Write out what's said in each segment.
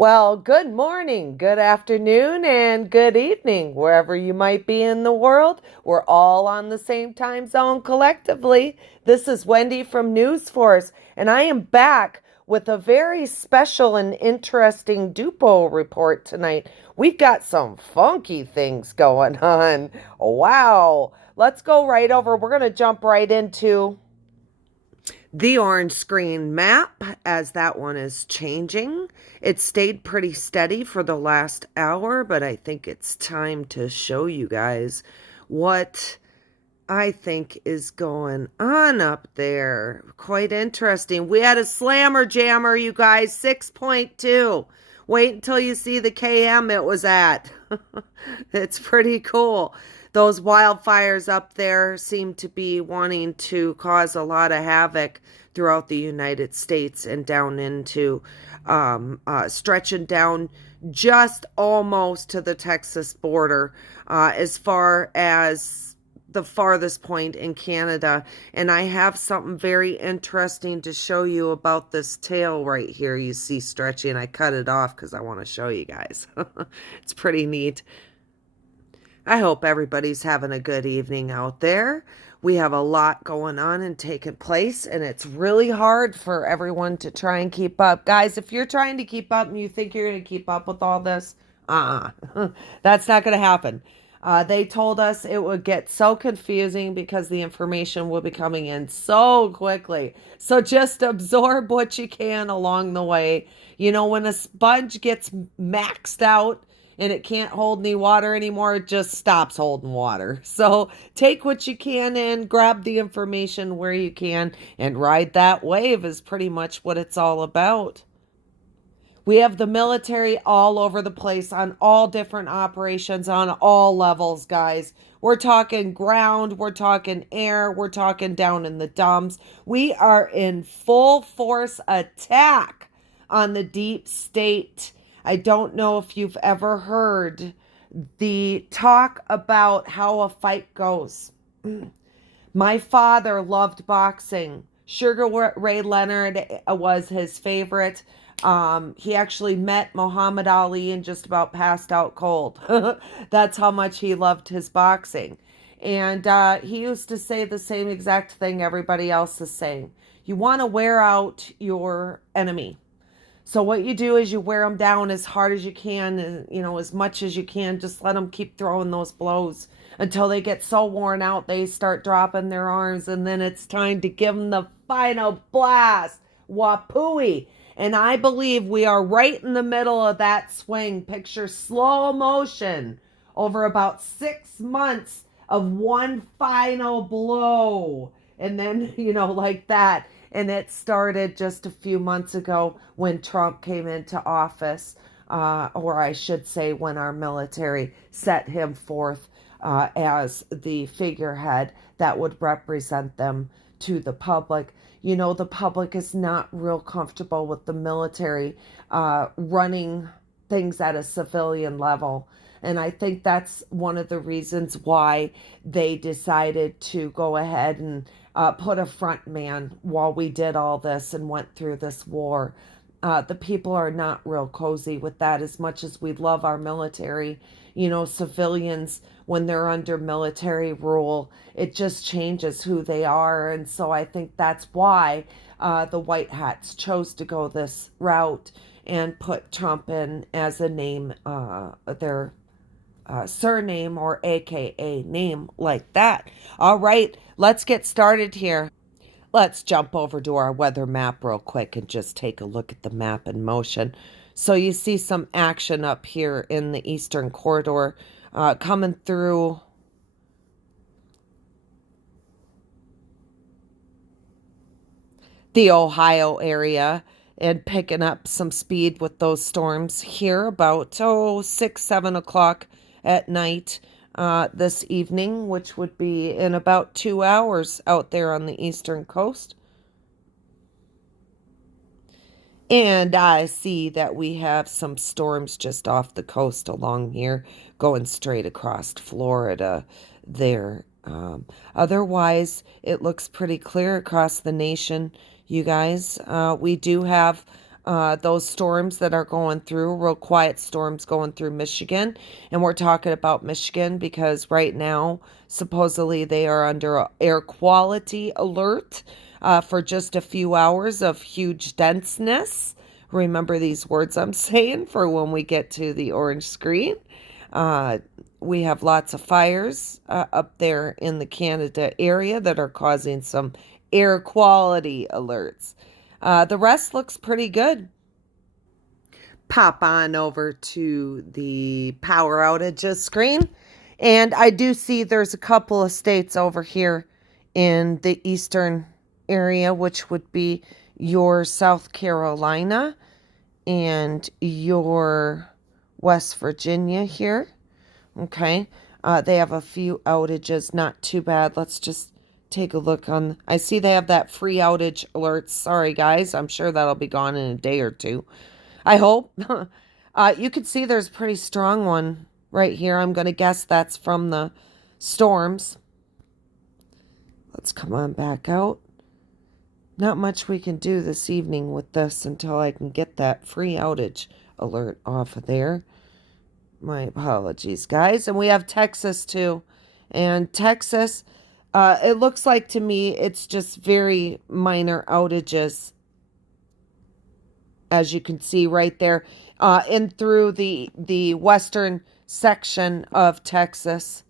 Well, good morning, good afternoon, and good evening, wherever you might be in the world. We're all on the same time zone collectively. This is Wendy from News Force, and I am back with a very special and interesting DUPOW report tonight. We've got some funky things going on. Wow. Let's go right over. We're going to jump right into the orange screen map as that one is changing. It stayed pretty steady for the last hour, but I think it's time to show you guys what I think is going on up there. Quite interesting. We had a slammer jammer, you guys, 6.2. Wait until you see the KM it was at. It's pretty cool. Those wildfires up there seem to be wanting to cause a lot of havoc throughout the United States and down into stretching down just almost to the Texas border, as far as the farthest point in Canada. And I have something very interesting to show you about this tail right here you see stretching. I cut it off because I want to show you guys. It's pretty neat. I hope everybody's having a good evening out there. We have a lot going on and taking place, and it's really hard for everyone to try and keep up. Guys, if you're trying to keep up and you think you're going to keep up with all this, that's not going to happen. They told us it would get so confusing because the information will be coming in so quickly. So just absorb what you can along the way. You know, when a sponge gets maxed out and it can't hold any water anymore, it just stops holding water. So take what you can in, grab the information where you can, and ride that wave is pretty much what it's all about. We have the military all over the place on all different operations on all levels, guys. We're talking ground, we're talking air, we're talking down in the dumps. We are in full force attack on the deep state. I don't know if you've ever heard the talk about how a fight goes. My father loved boxing. Sugar Ray Leonard was his favorite. He actually met Muhammad Ali and just about passed out cold. That's how much he loved his boxing. And he used to say the same exact thing everybody else is saying. You want to wear out your enemy. So what you do is you wear them down as hard as you can, and as much as you can. Just let them keep throwing those blows until they get so worn out they start dropping their arms, and then it's time to give them the final blast. Wapui. And I believe we are right in the middle of that swing. Picture slow motion over about 6 months of one final blow. And then, like that. And it started just a few months ago when Trump came into office, or I should say when our military set him forth as the figurehead that would represent them to the public. The public is not real comfortable with the military running things at a civilian level. And I think that's one of the reasons why they decided to go ahead and put a front man while we did all this and went through this war. The people are not real cozy with that as much as we love our military. Civilians, when they're under military rule, it just changes who they are. And so I think that's why the White Hats chose to go this route and put Trump in as a name, their surname or AKA name like that. All right, let's get started here. Let's jump over to our weather map real quick and just take a look at the map in motion. So you see some action up here in the eastern corridor coming through the Ohio area and picking up some speed with those storms here about 6, 7 o'clock at night this evening, which would be in about 2 hours out there on the eastern coast. And I see that we have some storms just off the coast along here going straight across Florida there. Otherwise, it looks pretty clear across the nation, you guys. We do have those storms that are going through, real quiet storms going through Michigan. And we're talking about Michigan because right now, supposedly, they are under a air quality alert for just a few hours of huge denseness. Remember these words I'm saying for when we get to the orange screen. Uh, we have lots of fires up there in the Canada area that are causing some air quality alerts. The rest looks pretty good. Pop on over to the power outages screen. And I do see there's a couple of states over here in the eastern area, which would be your South Carolina and your West Virginia here. Okay. They have a few outages, not too bad. Let's just take a look on. I see they have that free outage alert. Sorry, guys. I'm sure that'll be gone in a day or two. I hope. You can see there's a pretty strong one right here. I'm going to guess that's from the storms. Let's come on back out. Not much we can do this evening with this until I can get that free outage alert off of there. My apologies, guys. And we have Texas too. And Texas, it looks like to me it's just very minor outages, as you can see right there, in through the western section of Texas.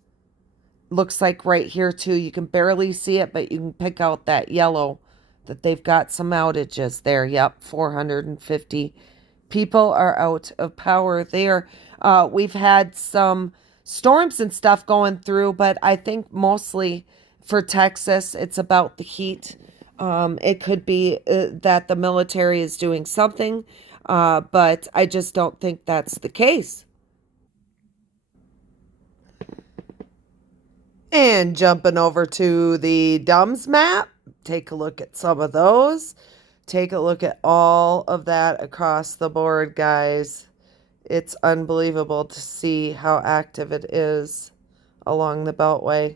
Looks like right here too. You can barely see it, but you can pick out that yellow that they've got some outages there. Yep, 450 people are out of power there. We've had some storms and stuff going through, but I think mostly for Texas, it's about the heat. It could be that the military is doing something, but I just don't think that's the case. And jumping over to the DUMS map, take a look at some of those. Take a look at all of that across the board, guys. It's unbelievable to see how active it is along the Beltway.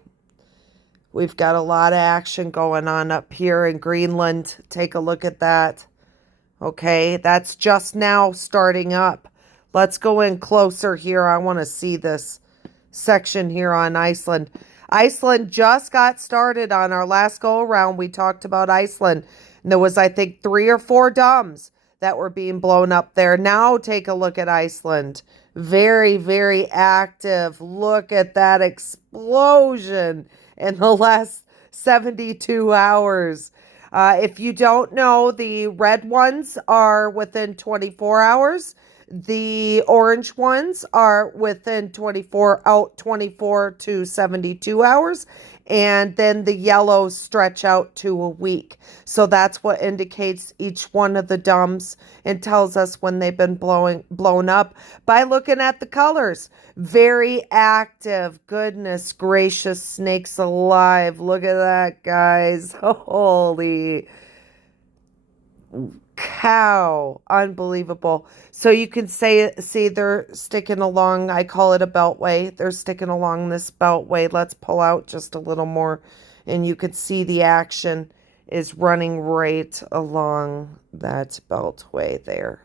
We've got a lot of action going on up here in Greenland. Take a look at that. Okay, that's just now starting up. Let's go in closer here. I want to see this section here on Iceland. Iceland just got started on our last go around. We talked about Iceland. And there was, I think, 3 or 4 DUMs that were being blown up there. Now take a look at Iceland. Very, very active. Look at that explosion in the last 72 hours. If you don't know, the red ones are within 24 hours. The orange ones are within 24 to 72 hours. And then the yellows stretch out to a week. So that's what indicates each one of the DUMs and tells us when they've been blown up by looking at the colors. Very active. Goodness gracious, snakes alive. Look at that, guys. Holy cow. Unbelievable. So you can see they're sticking along. I call it a beltway. They're sticking along this beltway. Let's pull out just a little more and you could see the action is running right along that beltway there.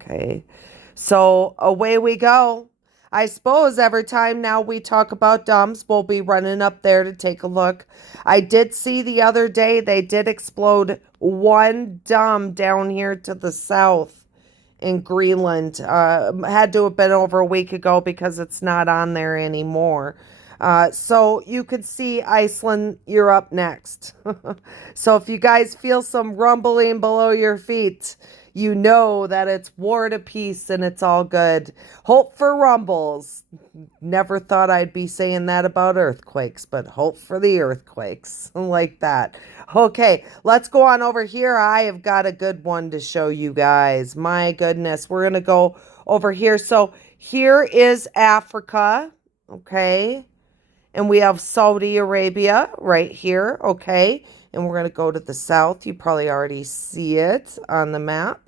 Okay. So away we go. I suppose every time now we talk about DUMs, we'll be running up there to take a look. I did see the other day they did explode one DUM down here to the south in Greenland. Had to have been over a week ago because it's not on there anymore. So you could see Iceland, you're up next. So if you guys feel some rumbling below your feet, you know that it's war to peace and it's all good. Hope for rumbles. Never thought I'd be saying that about earthquakes, but hope for the earthquakes like that. Okay, let's go on over here. I have got a good one to show you guys. My goodness, we're going to go over here. So here is Africa, okay? And we have Saudi Arabia right here, okay? And we're going to go to the south. You probably already see it on the map.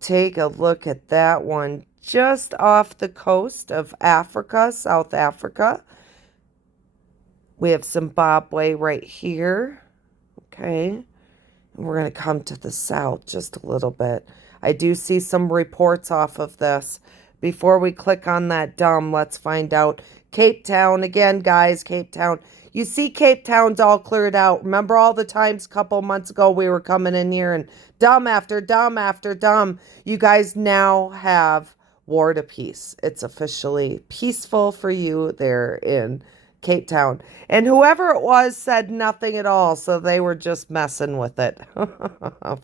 Take a look at that one. Just off the coast of Africa, South Africa. We have Zimbabwe right here, okay? And we're going to come to the south just a little bit. I do see some reports off of this. Before we click on that dumb, let's find out. Cape Town, again, guys, Cape Town. You see Cape Town's all cleared out. Remember all the times a couple months ago we were coming in here and dumb after dumb after dumb. You guys now have war to peace. It's officially peaceful for you there in Cape Town. And whoever it was said nothing at all, so they were just messing with it.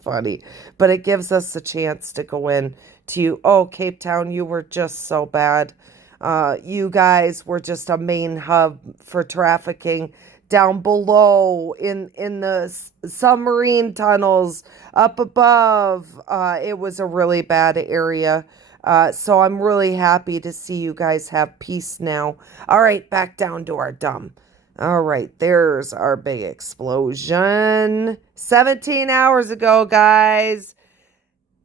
Funny. But it gives us a chance to go in to, oh, Cape Town, you were just so bad. You guys were just a main hub for trafficking down below in the submarine tunnels up above. It was a really bad area. So I'm really happy to see you guys have peace now. All right, back down to our dumb. All right, there's our big explosion. 17 hours ago, guys.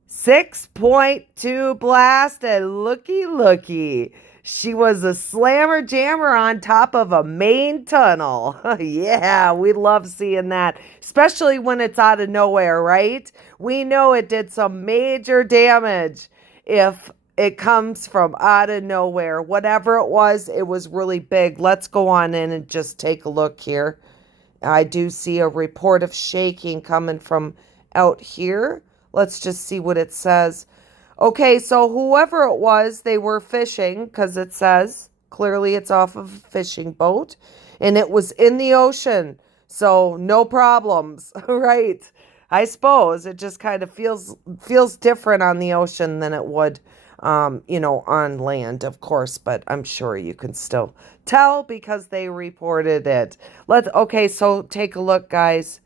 6.2 blast and looky. She was a slammer jammer on top of a main tunnel. Yeah, we love seeing that, especially when it's out of nowhere, right? We know it did some major damage if it comes from out of nowhere. Whatever it was really big. Let's go on in and just take a look here. I do see a report of shaking coming from out here. Let's just see what it says. Okay, so whoever it was, they were fishing because it says clearly it's off of a fishing boat and it was in the ocean. So no problems, right? I suppose it just kind of feels different on the ocean than it would, on land, of course, but I'm sure you can still tell because they reported it. Okay, so take a look, guys,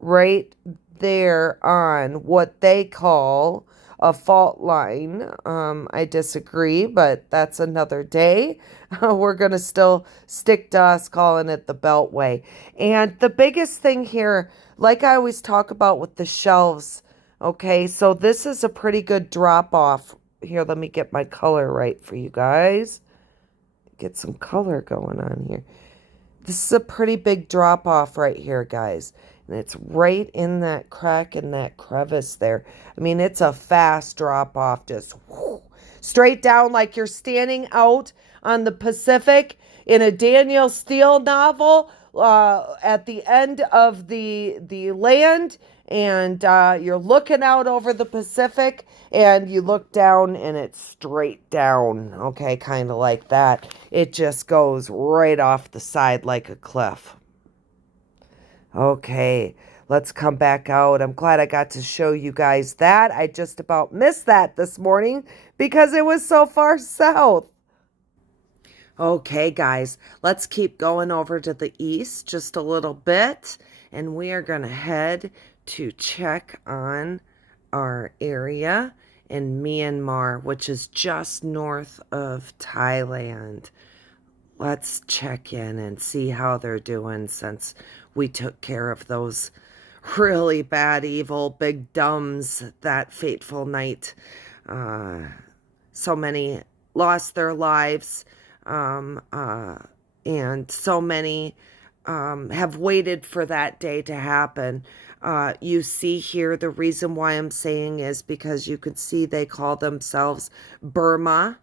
right there on what they call a fault line. I disagree, but that's another day. We're going to still stick to us calling it the Beltway. And the biggest thing here, like I always talk about with the shelves, okay, so this is a pretty good drop off. Here, let me get my color right for you guys. Get some color going on here. This is a pretty big drop off right here, guys. And it's right in that crack in that crevice there. I mean, it's a fast drop off, just straight down like you're standing out on the Pacific in a Daniel Steele novel at the end of the land, and you're looking out over the Pacific, and you look down and it's straight down, okay, kind of like that. It just goes right off the side like a cliff. Okay, let's come back out. I'm glad I got to show you guys that. I just about missed that this morning because it was so far south. Okay, guys, let's keep going over to the east just a little bit, and we are going to head to check on our area in Myanmar, which is just north of Thailand. Let's check in and see how they're doing since we took care of those really bad, evil, big dumbs that fateful night. So many lost their lives, and so many have waited for that day to happen. You see here, the reason why I'm saying is because you could see they call themselves Burma,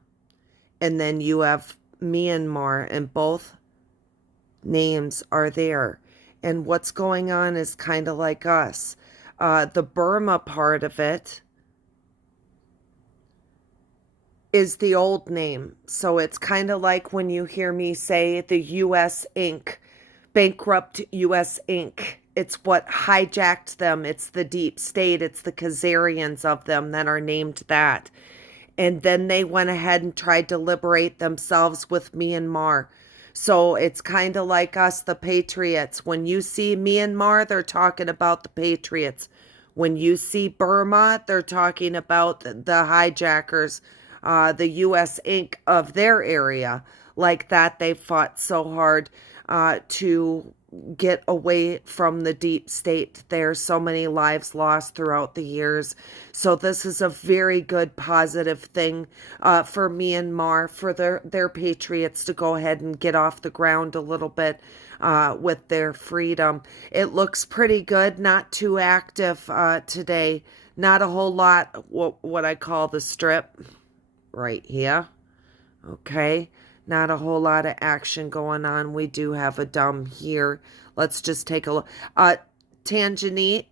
and then you have Myanmar, and both names are there. And what's going on is kind of like us. The Burma part of it is the old name. So it's kind of like when you hear me say the U.S. Inc., bankrupt U.S. Inc. It's what hijacked them. It's the deep state. It's the Khazarians of them that are named that. And then they went ahead and tried to liberate themselves with Myanmar. So it's kind of like us, the Patriots. When you see Myanmar, they're talking about the Patriots. When you see Burma, they're talking about the hijackers, the U.S. Inc. of their area. Like that, they fought so hard to get away from the deep state. There's so many lives lost throughout the years. So this is a very good positive thing for Myanmar, for their patriots to go ahead and get off the ground a little bit with their freedom. It looks pretty good, not too active today. Not a whole lot, what I call the strip right here. Okay, not a whole lot of action going on. We do have a dumb here. Let's just take a look. Tangeny.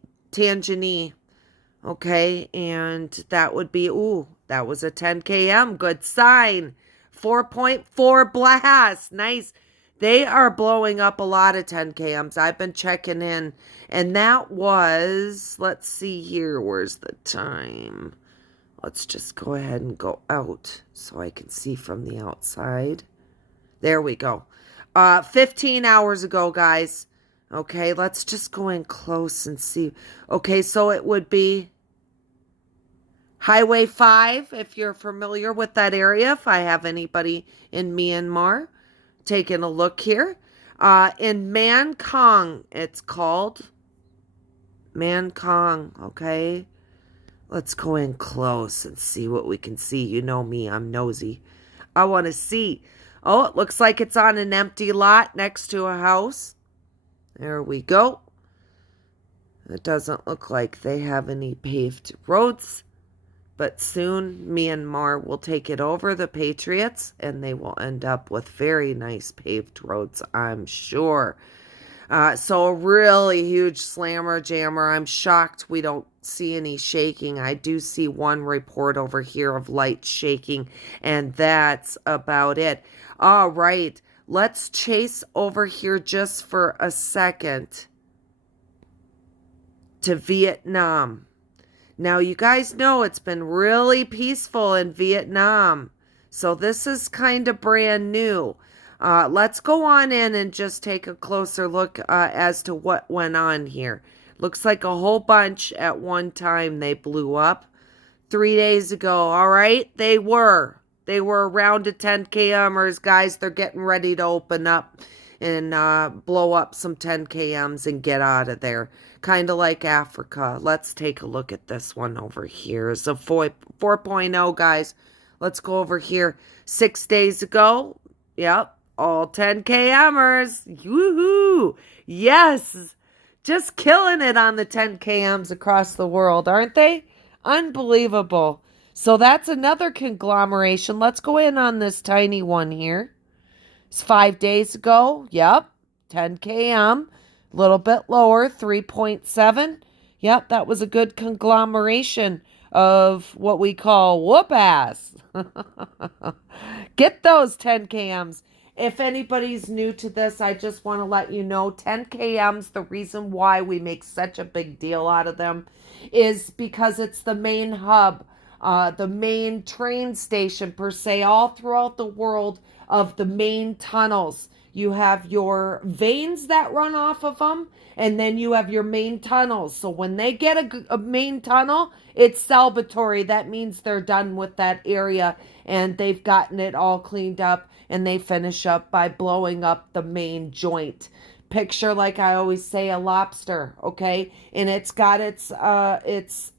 Okay, and that would be, ooh, that was a 10 km. Good sign. 4.4 blast. Nice. They are blowing up a lot of 10 kms. I've been checking in, and that was, let's see here. Where's the time? Let's just go ahead and go out so I can see from the outside. There we go. 15 hours ago, guys. Okay, let's just go in close and see. Okay, so it would be Highway 5, if you're familiar with that area, if I have anybody in Myanmar taking a look here. In Kong, it's called. Kong, okay. Let's go in close and see what we can see. You know me, I'm nosy. I want to see. Oh, it looks like it's on an empty lot next to a house. There we go. It doesn't look like they have any paved roads. But soon Myanmar will take it over, the Patriots, and they will end up with very nice paved roads, I'm sure. So a really huge slammer jammer. I'm shocked we don't see any shaking. I do see one report over here of light shaking, and that's about it. All right, let's chase over here just for a second to Vietnam. Now, you guys know it's been really peaceful in Vietnam, so this is kind of brand new. Let's go on in and just take a closer look as to what went on here. Looks like a whole bunch at one time they blew up 3 days ago. All right, they were around to 10 kmers, guys. They're getting ready to open up and blow up some 10 kms and get out of there. Kind of like Africa. Let's take a look at this one over here. It's a 4.0, guys. Let's go over here. 6 days ago. Yep. All 10 kmers. Woohoo. Yes. Just killing it on the 10 kms across the world, aren't they? Unbelievable. So that's another conglomeration. Let's go in on this tiny one here. It's 5 days ago. Yep. 10 km. A little bit lower. 3.7. Yep. That was a good conglomeration of what we call whoop ass. Get those 10 kms. If anybody's new to this, I just want to let you know 10 kms, the reason why we make such a big deal out of them is because it's the main hub, the main train station per se, all throughout the world of the main tunnels. You have your veins that run off of them, and then you have your main tunnels. So when they get a main tunnel, it's celebratory. That means they're done with that area and they've gotten it all cleaned up, and they finish up by blowing up the main joint. Picture, like I always say, a lobster, okay? And it's got its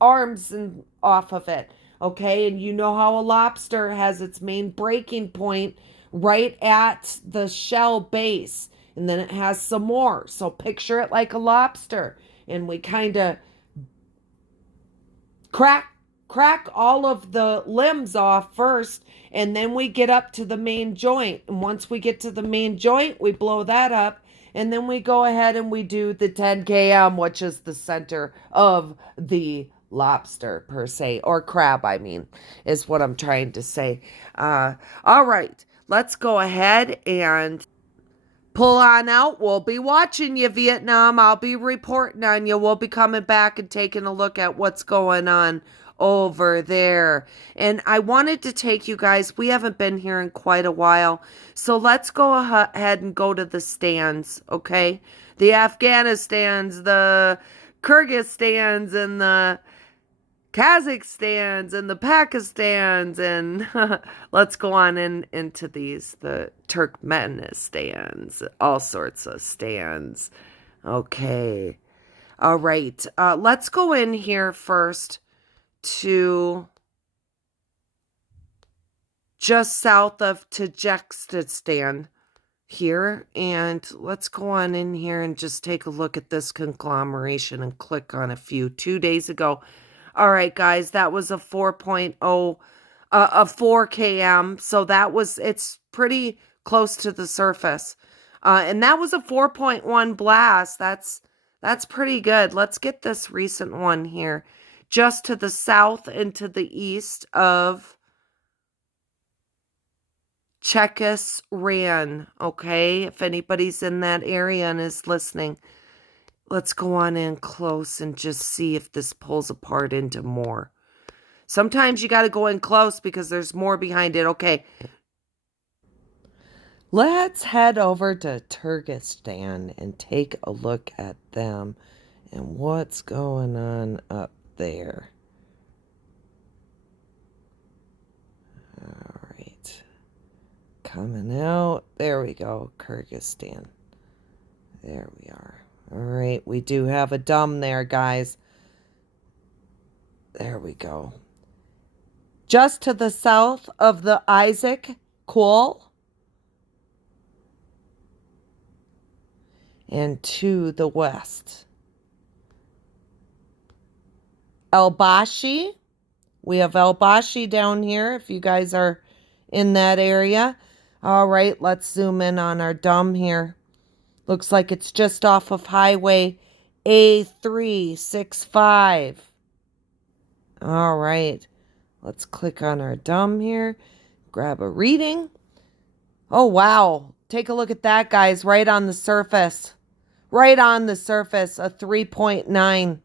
arms and off of it, okay? And you know how a lobster has its main breaking point right at the shell base, and then it has some more. So picture it like a lobster, and we kind of crack all of the limbs off first, and then we get up to the main joint. And once we get to the main joint, we blow that up, and then we go ahead and we do the 10 km, which is the center of the lobster per se, or crab, I mean, is what I'm trying to say. All right, let's go ahead and pull on out. We'll be watching you, Vietnam. I'll be reporting on you. We'll be coming back and taking a look at what's going on over there. And I wanted to take you guys, we haven't been here in quite a while, so let's go ahead and go to the stands, okay? The Afghanistans, the Kyrgyzstans, and the Kazakhstans and the Pakistans, and let's go on into these, the Turkmenistans, all sorts of stands. Okay. All right. Let's go in here first to just south of Tajikistan here, and let's go on in here and just take a look at this conglomeration and click on a few. 2 days ago, All right, guys, that was a 4.0, a 4 km. So it's pretty close to the surface. And that was a 4.1 blast. That's pretty good. Let's get this recent one here. Just to the south and to the east of Chekis Ran. Okay, if anybody's in that area and is listening, let's go on in close and just see if this pulls apart into more. Sometimes you got to go in close because there's more behind it. Okay. Let's head over to Turkestan and take a look at them and what's going on up there. All right. Coming out. There we go. Kyrgyzstan. There we are. All right. We do have a dumb there, guys. There we go. Just to the south of the Isaac Cool. And to the west. El-Bashi. We have El-Bashi down here if you guys are in that area. All right, let's zoom in on our dumb here. Looks like it's just off of Highway A365. All right, let's click on our dumb here. Grab a reading. Oh, wow. Take a look at that, guys, right on the surface. Right on the surface, a 3.9.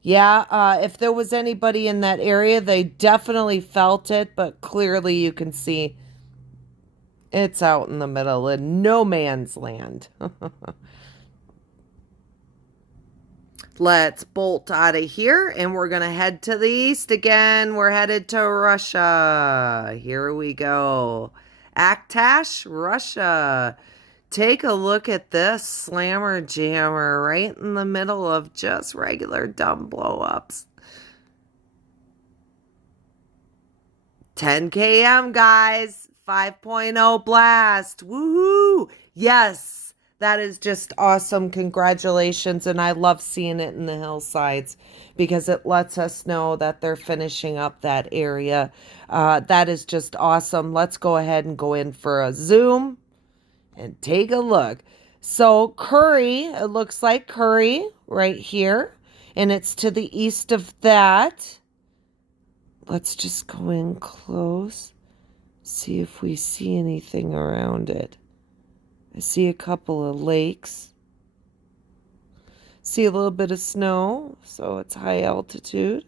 Yeah, if there was anybody in that area, they definitely felt it, but clearly you can see it's out in the middle of no man's land. Let's bolt out of here, and we're going to head to the east again. We're headed to Russia. Here we go. Aktash, Russia. Take a look at this slammer jammer right in the middle of just regular dumb blow-ups. 10 km, guys. 5.0 blast. Woohoo! Yes, that is just awesome. Congratulations. And I love seeing it in the hillsides because it lets us know that they're finishing up that area. That is just awesome. Let's go ahead and go in for a zoom and take a look. So Curry, it looks like Curry right here, and it's to the east of that. Let's just go in close, see if we see anything around it. I see a couple of lakes. See a little bit of snow, so it's high altitude.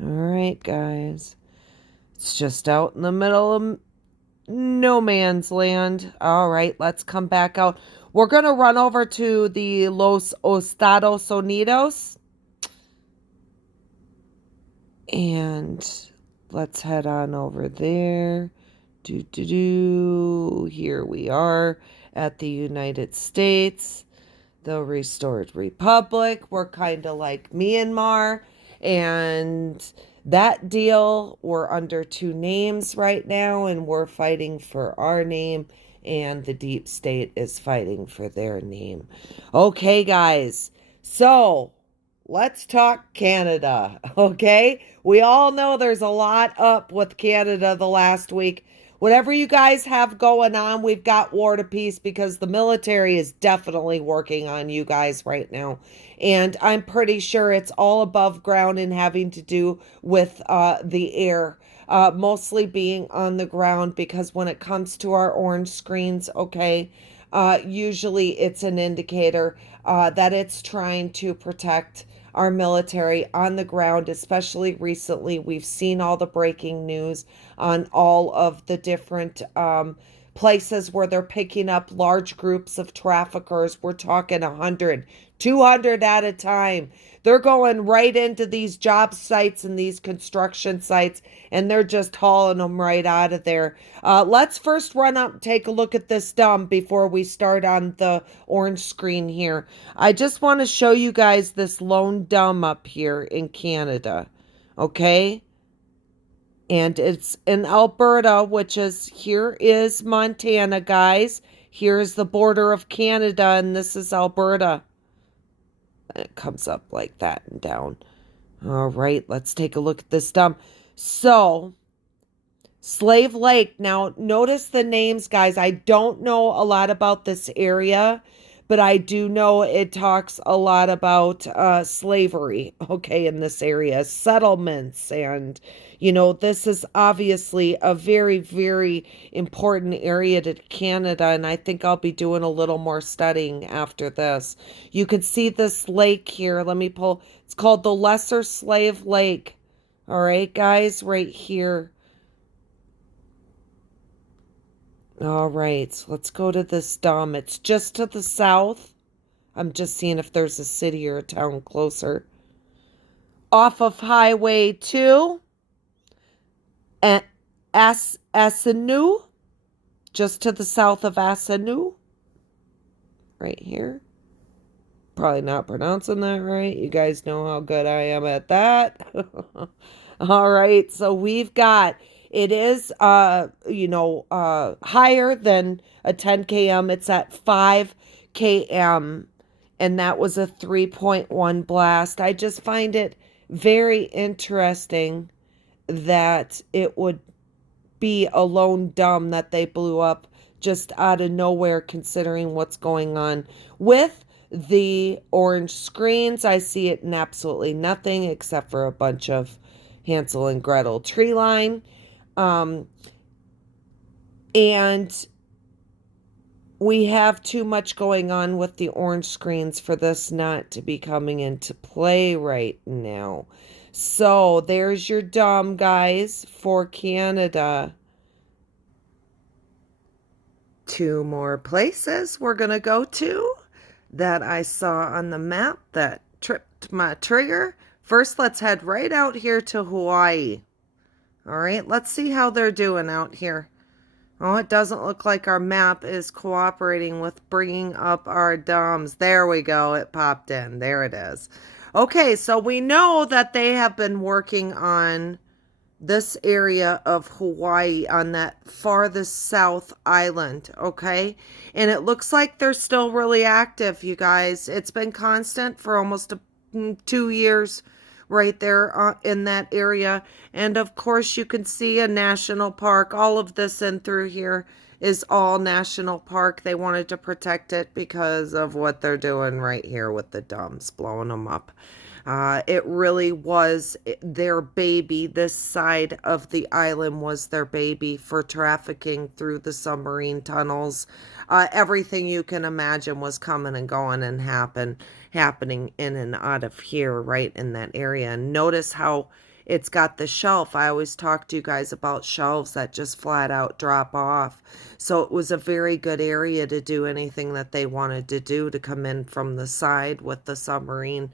All right, guys. It's just out in the middle of no man's land. All right, let's come back out. We're going to run over to the Los Estados Unidos. And let's head on over there. Here we are at the United States, the Restored Republic. We're kind of like Myanmar. And that deal, we're under two names right now, and we're fighting for our name, and the deep state is fighting for their name. Okay, guys, so let's talk Canada, okay? We all know there's a lot up with Canada the last week. Whatever you guys have going on, we've got War to Peace because the military is definitely working on you guys right now. And I'm pretty sure it's all above ground and having to do with the air, mostly being on the ground, because when it comes to our orange screens, okay, usually it's an indicator that it's trying to protect our military on the ground. Especially recently, we've seen all the breaking news on all of the different places where they're picking up large groups of traffickers. We're talking 100, 200 at a time. They're going right into these job sites and these construction sites, and they're just hauling them right out of there. Let's first run up and take a look at this dump before we start on the orange screen here. I just want to show you guys this lone dump up here in Canada, okay? And it's in Alberta, which is, here is Montana, guys. Here's the border of Canada, and this is Alberta. And it comes up like that and down. All right, let's take a look at this dump. So, Slave Lake. Now, notice the names, guys. I don't know a lot about this area, but I do know it talks a lot about slavery, okay, in this area, settlements. And, this is obviously a very, very important area to Canada. And I think I'll be doing a little more studying after this. You can see this lake here. Let me pull. It's called the Lesser Slave Lake. All right, guys, right here. All right, so let's go to this dome. It's just to the south. I'm just seeing if there's a city or a town closer. Off of Highway 2, and Asanu, just to the south of Asanu, right here. Probably not pronouncing that right. You guys know how good I am at that. All right, so we've got, it is higher than a 10 km. It's at 5 km, and that was a 3.1 blast. I just find it very interesting that it would be a lone dumb that they blew up just out of nowhere, considering what's going on with the orange screens. I see it in absolutely nothing except for a bunch of Hansel and Gretel tree line. And we have too much going on with the orange screens for this not to be coming into play right now. So there's your dumb, guys, for Canada. 2 more places we're going to go to that I saw on the map that tripped my trigger. First, let's head right out here to Hawaii. All right, let's see how they're doing out here. Oh, it doesn't look like our map is cooperating with bringing up our DUMs. There we go. It popped in. There it is. Okay, so we know that they have been working on this area of Hawaii on that farthest south island, okay? And it looks like they're still really active, you guys. It's been constant for almost 2 years right there in that area. And of course, you can see a national park. All of this in through here is all national park. They wanted to protect it because of what they're doing right here with the dumps, blowing them up. It really was their baby. This side of the island was their baby for trafficking through the submarine tunnels. Everything you can imagine was coming and going and happening in and out of here, right in that area. And notice how it's got the shelf. I always talk to you guys about shelves that just flat out drop off. So it was a very good area to do anything that they wanted to do, to come in from the side with the submarine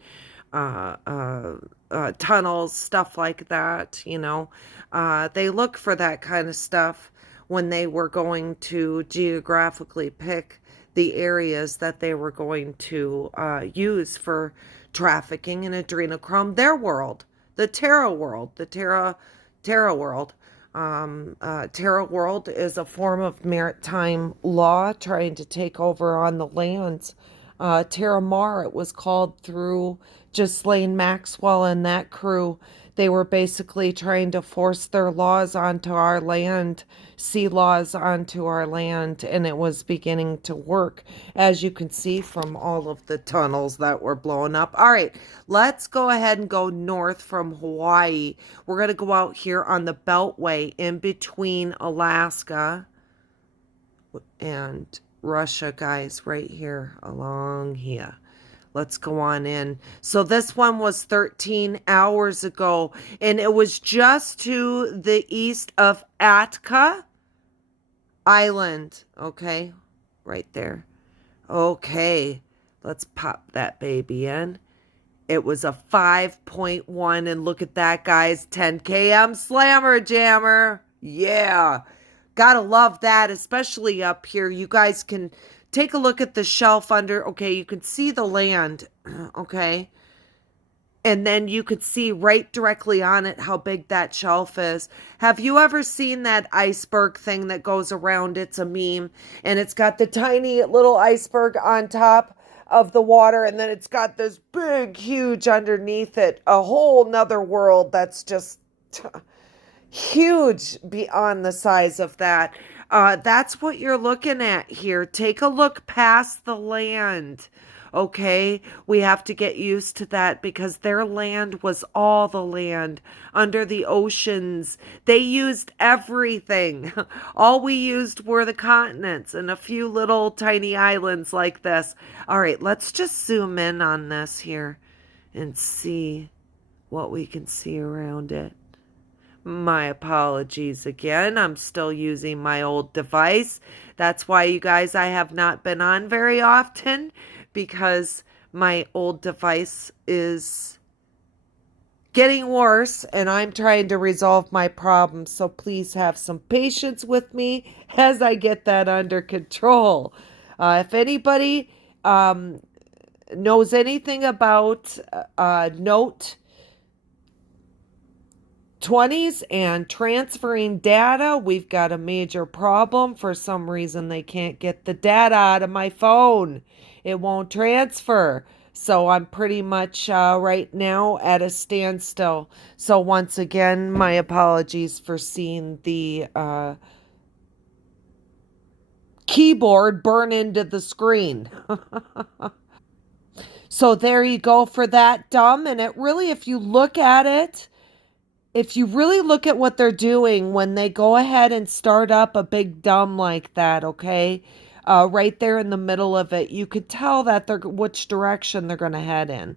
tunnels, stuff like that. They look for that kind of stuff when they were going to geographically pick the areas that they were going to use for trafficking and adrenochrome. Their world, the Terra world, Terra world. Terra world is a form of maritime law trying to take over on the lands. Terra Mar, it was called, through Ghislaine Maxwell and that crew. They were basically trying to force their laws onto our land, sea laws onto our land, and it was beginning to work, as you can see from all of the tunnels that were blowing up. All right, let's go ahead and go north from Hawaii. We're going to go out here on the Beltway in between Alaska and Russia, guys, right here along here. Let's go on in. So this one was 13 hours ago, and it was just to the east of Atka Island. Okay, right there. Okay, let's pop that baby in. It was a 5.1, and look at that, guys. 10 km slammer jammer. Yeah. Gotta love that, especially up here. You guys can take a look at the shelf under. Okay, you can see the land. Okay. And then you could see right directly on it how big that shelf is. Have you ever seen that iceberg thing that goes around? It's a meme, and it's got the tiny little iceberg on top. of the water, and then it's got this big, huge underneath it, a whole nother world that's just huge beyond the size of that. That's what you're looking at here. Take a look past the land. Okay, we have to get used to that because their land was all the land under the oceans. They used everything. All we used were the continents and a few little tiny islands like this. All right, let's just zoom in on this here and see what we can see around it. My apologies again. I'm still using my old device. That's why, you guys, I have not been on very often because my old device is getting worse and I'm trying to resolve my problem. So please have some patience with me as I get that under control. If anybody knows anything about Note 20s and transferring data, we've got a major problem. For some reason, they can't get the data out of my phone. It won't transfer. So I'm pretty much right now at a standstill. So once again, my apologies for seeing the keyboard burn into the screen. So there you go for that, dumb. And it really, if you look at it, if you really look at what they're doing when they go ahead and start up a big dumb like that, okay, right there in the middle of it, you could tell that they're which direction they're going to head in.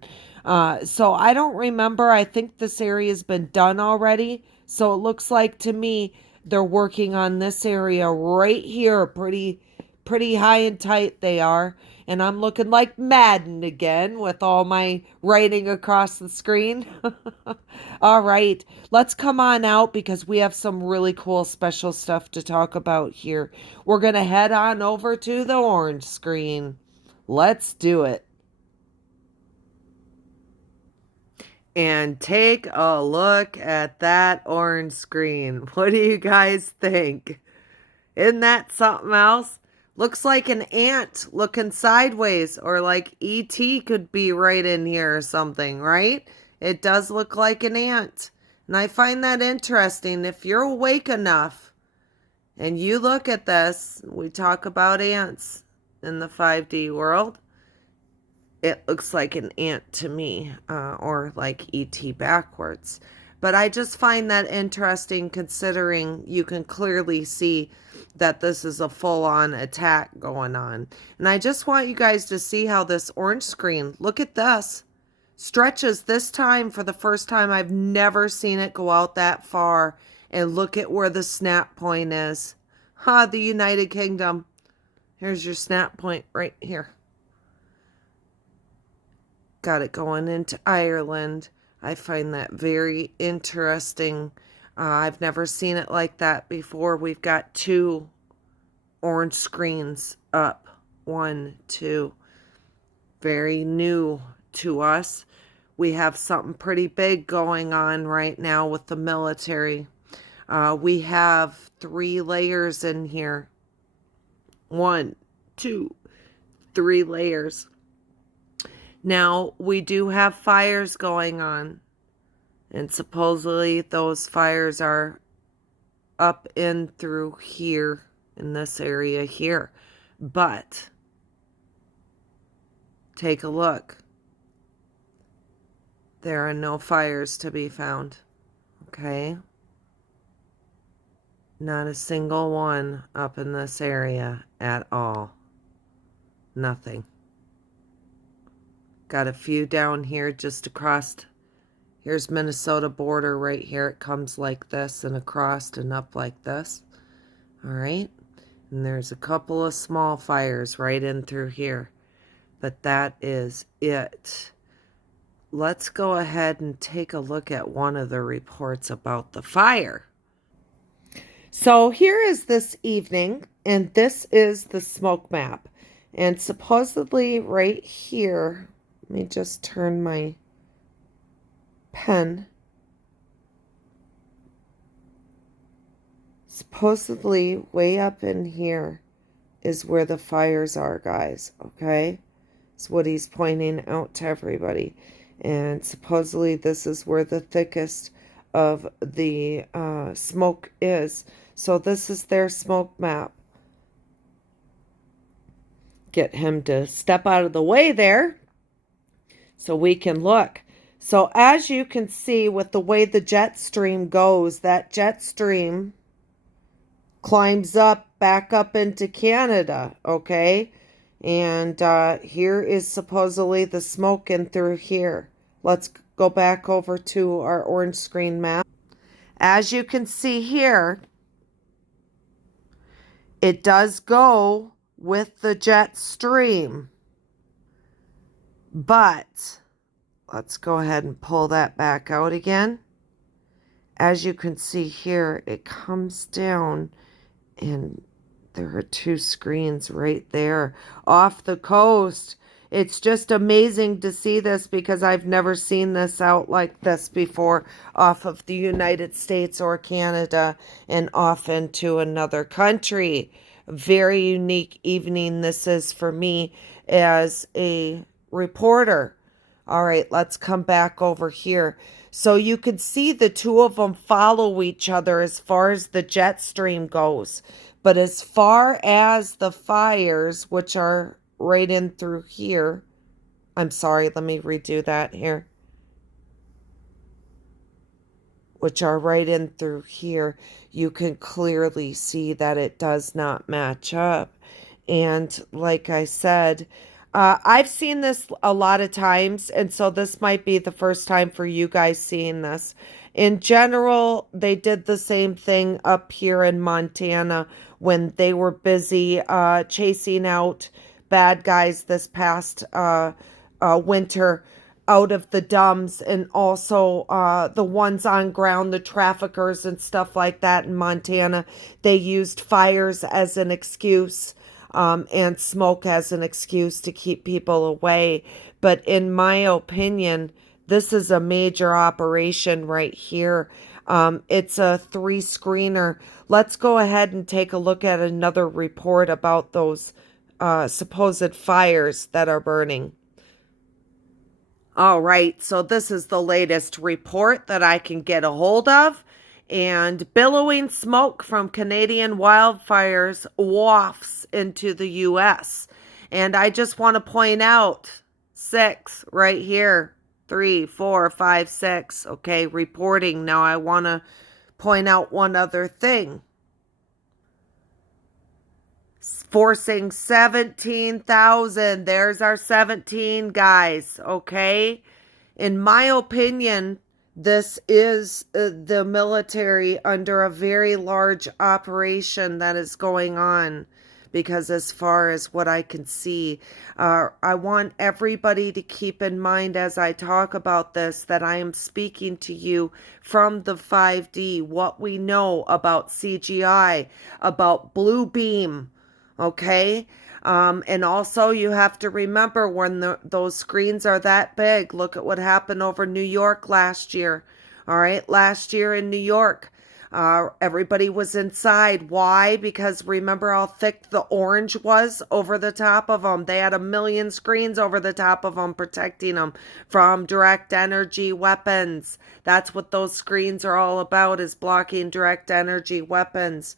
So I don't remember. I think this area has been done already. So it looks like to me they're working on this area right here, pretty high and tight they are. And I'm looking like Madden again with all my writing across the screen. All right, let's come on out because we have some really cool special stuff to talk about here. We're going to head on over to the orange screen. Let's do it. And take a look at that orange screen. What do you guys think? Isn't that something else? Looks like an ant looking sideways, or like E.T. could be right in here or something, right? It does look like an ant. And I find that interesting. If you're awake enough and you look at this, we talk about ants in the 5D world, it looks like an ant to me, or like E.T. backwards. But I just find that interesting considering you can clearly see that this is a full-on attack going on. And I just want you guys to see how this orange screen, look at this, stretches this time for the first time. I've never seen it go out that far. And look at where the snap point is. The United Kingdom. Here's your snap point right here. Got it going into Ireland. I find that very interesting. I've never seen it like that before. We've got two orange screens up. 1, 2. Very new to us. We have something pretty big going on right now with the military. We have 3 layers in here. 1, 2, 3 layers. Now, we do have fires going on, and supposedly those fires are up in through here, in this area here. But, take a look. There are no fires to be found, okay? Not a single one up in this area at all. Nothing. Got a few down here just across. Here's Minnesota border right here. It comes like this and across and up like this. All right. And there's a couple of small fires right in through here. But that is it. Let's go ahead and take a look at one of the reports about the fire. So here is this evening, and this is the smoke map. And supposedly right here, let me just turn my pen. Supposedly way up in here is where the fires are, guys, okay? Is what he's pointing out to everybody. And supposedly this is where the thickest of the smoke is. So this is their smoke map. Get him to step out of the way there so we can look. So as you can see with the way the jet stream goes, that jet stream climbs up back up into Canada, okay? And here is supposedly the smoke in through here. Let's go back over to our orange screen map. As you can see here, it does go with the jet stream. But let's go ahead and pull that back out again. As you can see here, it comes down and there are two screens right there off the coast. It's just amazing to see this because I've never seen this out like this before off of the United States or Canada and off into another country. Very unique evening this is for me as a reporter. All right, let's come back over here. So you can see the two of them follow each other as far as the jet stream goes. But as far as the fires, which are right in through here, I'm sorry, let me redo that here. Which are right in through here, you can clearly see that it does not match up. And like I said, I've seen this a lot of times, and so this might be the first time for you guys seeing this. In general, they did the same thing up here in Montana when they were busy chasing out bad guys this past winter out of the dumps, and also the ones on ground, the traffickers and stuff like that in Montana. They used fires as an excuse and smoke as an excuse to keep people away. But in my opinion, this is a major operation right here. It's a 3-screener. Let's go ahead and take a look at another report about those supposed fires that are burning. All right, so this is the latest report that I can get a hold of. And billowing smoke from Canadian wildfires wafts into the U.S. And I just want to point out 6 right here. 3, 4, 5, 6. Okay, reporting. Now I want to point out one other thing. Forcing 17,000. There's our 17, guys. Okay. In my opinion, this is the military under a very large operation that is going on. Because as far as what I can see, I want everybody to keep in mind as I talk about this that I am speaking to you from the 5D, what we know about CGI, about blue beam, okay? And also you have to remember when those screens are that big, look at what happened over New York last year. All right, last year in New York, everybody was inside. Why? Because remember how thick the orange was over the top of them. They had 1 million screens over the top of them protecting them from direct energy weapons. That's what those screens are all about, is blocking direct energy weapons.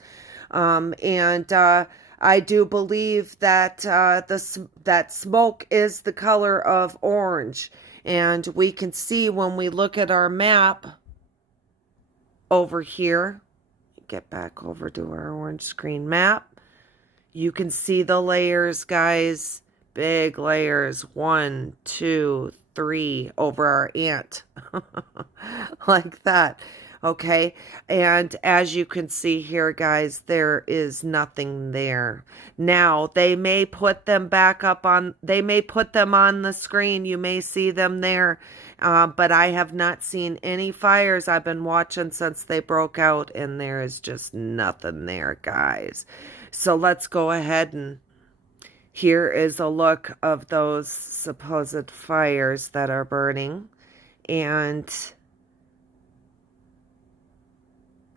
I do believe that that smoke is the color of orange. And we can see when we look at our map over here, get back over to our orange screen map, you can see the layers, guys. Big layers. 1, 2, 3 over our ant. Like that. Okay. And as you can see here, guys, there is nothing there. Now, they may put them back up on, they may put them on the screen. You may see them there. But I have not seen any fires. I've been watching since they broke out, and there is just nothing there, guys. So let's go ahead, and here is a look of those supposed fires that are burning. And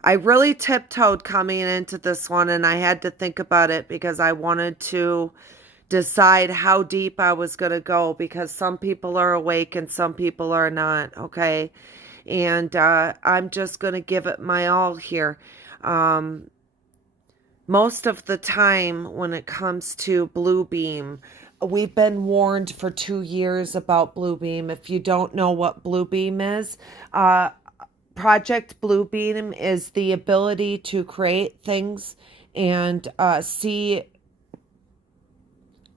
I really tiptoed coming into this one, and I had to think about it because I wanted to decide how deep I was going to go, because some people are awake and some people are not, okay? And I'm just going to give it my all here. Most of the time when it comes to Bluebeam, we've been warned for 2 years about Bluebeam. If you don't know what Bluebeam is, Project Bluebeam is the ability to create things and see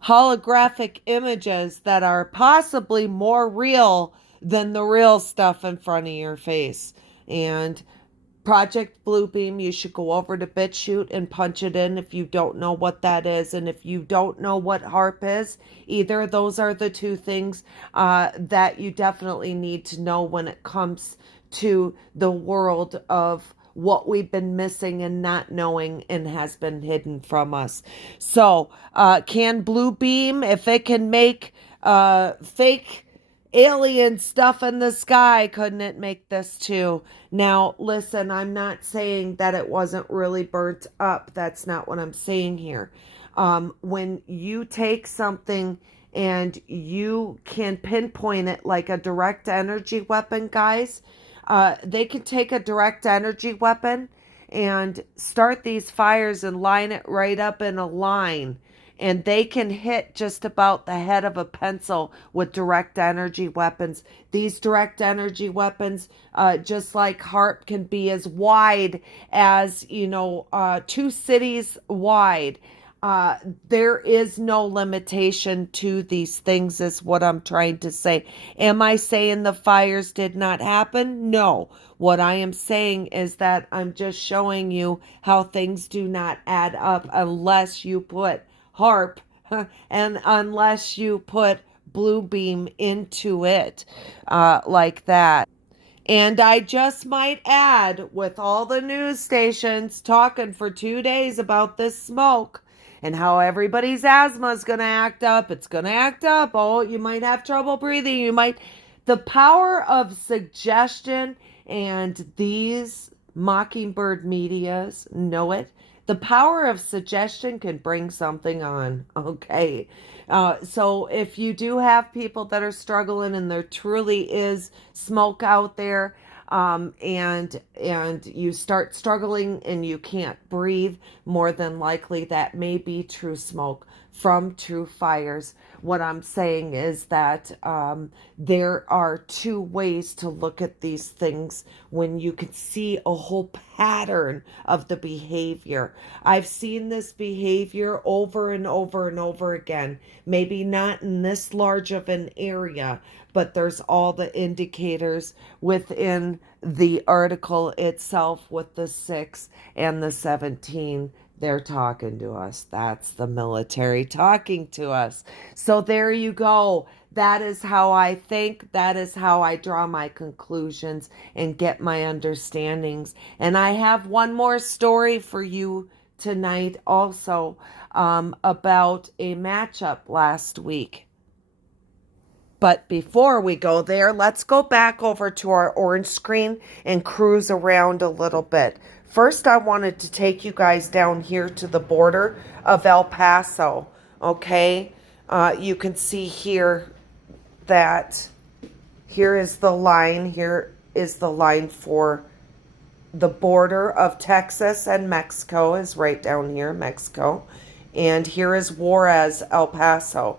holographic images that are possibly more real than the real stuff in front of your face. And Project Bluebeam, you should go over to BitChute and punch it in if you don't know what that is. And if you don't know what HARP is, either of those are the two things that you definitely need to know when it comes to the world of what we've been missing and not knowing and has been hidden from us. So, can Bluebeam, if it can make fake alien stuff in the sky, couldn't it make this too? Now, listen, I'm not saying that it wasn't really burnt up. That's not what I'm saying here. When you take something and you can pinpoint it like a direct energy weapon, guys, they can take a direct energy weapon and start these fires and line it right up in a line. And they can hit just about the head of a pencil with direct energy weapons. These direct energy weapons, just like HARP, can be as wide as, 2 cities wide. There is no limitation to these things, is what I'm trying to say. Am I saying the fires did not happen? No. What I am saying is that I'm just showing you how things do not add up unless you put HARP and unless you put Bluebeam into it like that. And I just might add, with all the news stations talking for 2 days about this smoke and how everybody's asthma is going to act up, it's going to act up. Oh, you might have trouble breathing. The power of suggestion, and these mockingbird medias know it. The power of suggestion can bring something on, okay? So if you do have people that are struggling and there truly is smoke out there, and you start struggling and you can't breathe, more than likely that may be true smoke from true fires. What I'm saying is that there are two ways to look at these things when you can see a whole pattern of the behavior. I've seen this behavior over and over and over again. Maybe not in this large of an area, but there's all the indicators within the article itself with the 6 and the 17. They're talking to us. That's the military talking to us. So there you go. That is how I think. That is how I draw my conclusions and get my understandings. And I have one more story for you tonight also, about a matchup last week. But before we go there, let's go back over to our orange screen and cruise around a little bit. First, I wanted to take you guys down here to the border of El Paso, okay? You can see here that here is the line. Here is the line for the border of Texas and Mexico, is right down here, Mexico. And here is Juarez, El Paso.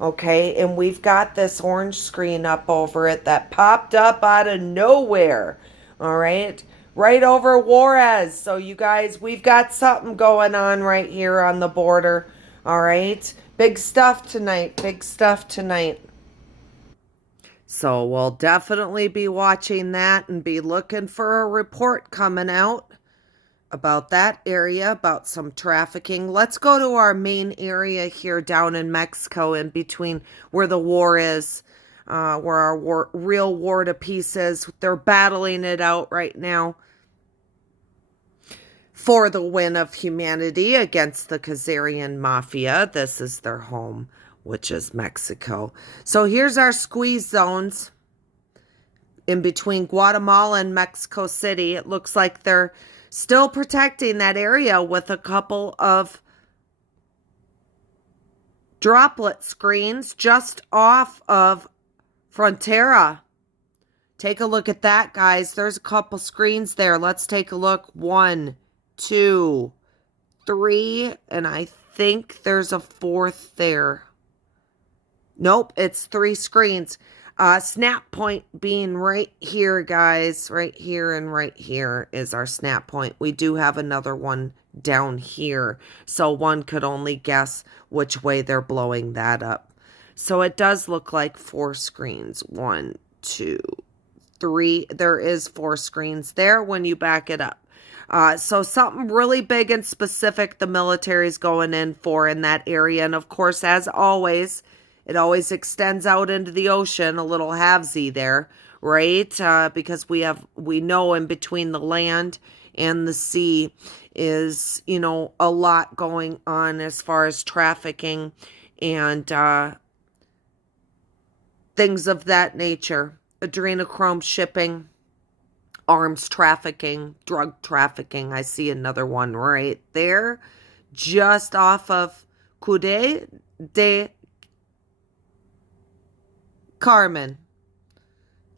Okay, and we've got this orange screen up over it that popped up out of nowhere. All right, right over Juarez. So you guys, we've got something going on right here on the border. All right, big stuff tonight, big stuff tonight. So we'll definitely be watching that and be looking for a report coming out about that area, about some trafficking. Let's go to our main area here down in Mexico, in between where the war is, where our real war to peace is. They're battling it out right now for the win of humanity against the Khazarian mafia. This is their home, which is Mexico. So here's our squeeze zones in between Guatemala and Mexico City. It looks like they're still protecting that area with a couple of droplet screens just off of Frontera. Take a look at that, guys. There's a couple screens there. Let's take a look. 1, 2, 3, and I think there's a fourth there. Nope, it's 3 screens. Snap point being right here, guys. Right here and right here is our snap point. We do have another one down here, so one could only guess which way they're blowing that up. So it does look like 4 screens. 1, 2, 3. There is 4 screens there when you back it up. So something really big and specific the military's going in for in that area. And of course, as always, it always extends out into the ocean, a little halvesy there, right? Because we know in between the land and the sea is, a lot going on as far as trafficking and things of that nature. Adrenochrome shipping, arms trafficking, drug trafficking. I see another one right there, just off of Coude de Carmen.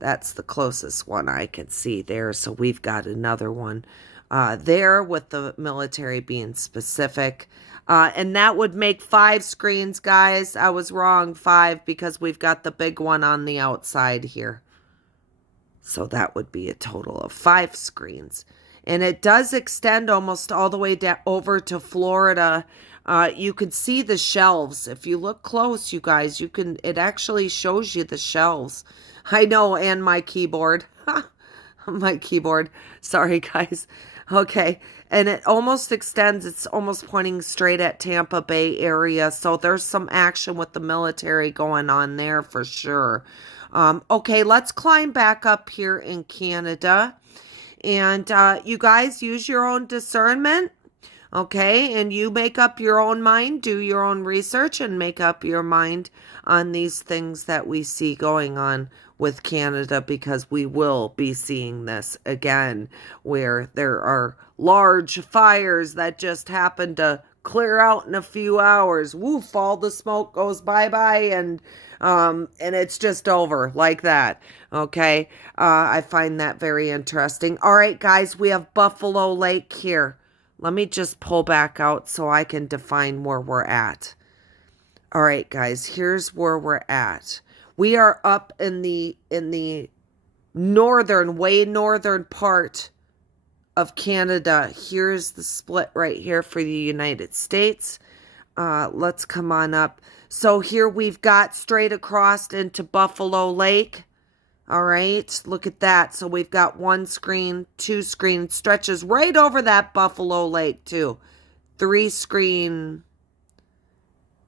That's the closest one I can see there. So we've got another one there with the military being specific. And that would make 5 screens, guys. I was wrong, 5, because we've got the big one on the outside here. So that would be a total of 5 screens. And it does extend almost all the way down over to Florida. You can see the shelves. If you look close, you guys, it actually shows you the shelves. I know, and my keyboard. My keyboard. Sorry, guys. Okay. And it almost extends. It's almost pointing straight at Tampa Bay area. So there's some action with the military going on there for sure. Okay, let's climb back up here in Canada. And you guys use your own discernment. Okay, and you make up your own mind, do your own research, and make up your mind on these things that we see going on with Canada, because we will be seeing this again, where there are large fires that just happen to clear out in a few hours. Woof, all the smoke goes bye-bye, and it's just over like that. Okay, I find that very interesting. All right, guys, we have Buffalo Lake here. Let me just pull back out so I can define where we're at. All right, guys, here's where we're at. We are up in the northern, way northern part of Canada. Here's the split right here for the United States. Let's come on up. So here we've got straight across into Buffalo Lake. All right, look at that. So we've got 1 screen, 2 screen, stretches right over that Buffalo Lake too. 3 screen,